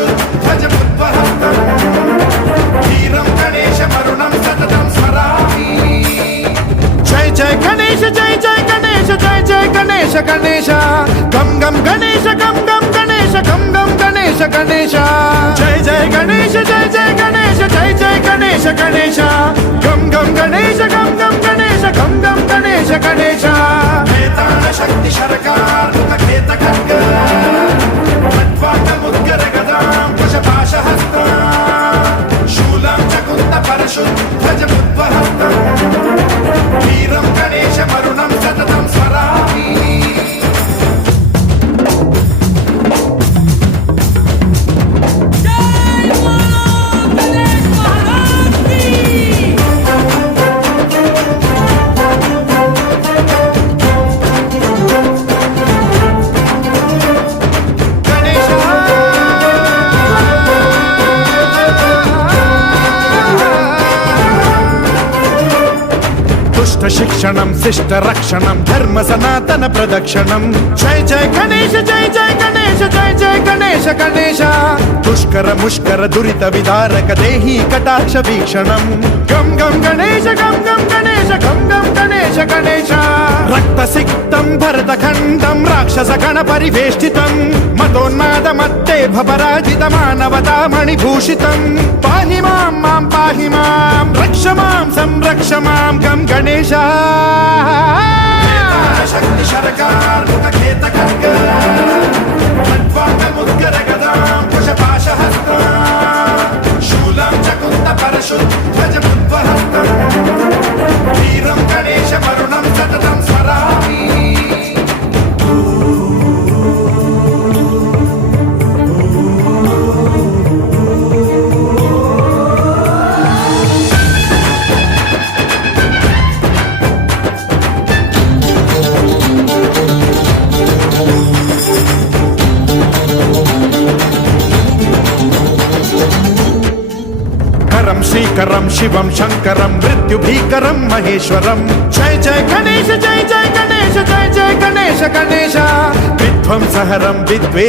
परशुध्वजमुद्वहस्तम् वीरं गणेशमरुणं सततं स्मरामि। जय जय गणेश जय जय गणेश जय जय गणेश गणेश गम गम गणेश गम गम गणेश गम गम गणेश गणेश जय जय गणेश जय जय गणेश जय जय गणेश गणेश गम गम गणेश गम गम गणेश गम गम गणेश गणेश वेताल शक्ति शरकार मुखखेत खड्ग खट्वाङ्गमुद्गर गदां वशपाशहस्तां शूलं च कुन्द परशुध्वजमुद्वहस्तम् वीरं गणेशमरुणं सततं स्मरामि। शिक्षणं शिष्ट रक्षणं धर्म सनातन प्रदक्षिणं जय जय गणेश जय जय गणेश जय जय गणेश गणेश दुष्कर मुष्कर दुरित विदारक देहि कटाक्ष वीक्षणं गम गम गणेश गम गम गणेश गम गम गणेश गणेश रक्त सिक्तं भरतखण्डं राक्षस गण परिवेष्टितं मतोन्माद मत्ते भपराजित मानवता मणिभूषितं पाहि मां मां पाहि मां रक्ष मां संरक्ष मां गम गणेश शक्ति शरकार मुखखेत खड्ग खट्वाङ्गमुद्गर गदां वशपाशहस्तां शूलं च कुन्द परशुध्वजमुद्वहस्तम् वीरं गणेशमरुणं सततं स्मरामि। श्रीकरं शिवं शंकरं मृत्युभीकरं महेश्वरं जय जय गणेश जय जय गणेश जय जय गणेश गणेश विध्वंसहरं विद्वे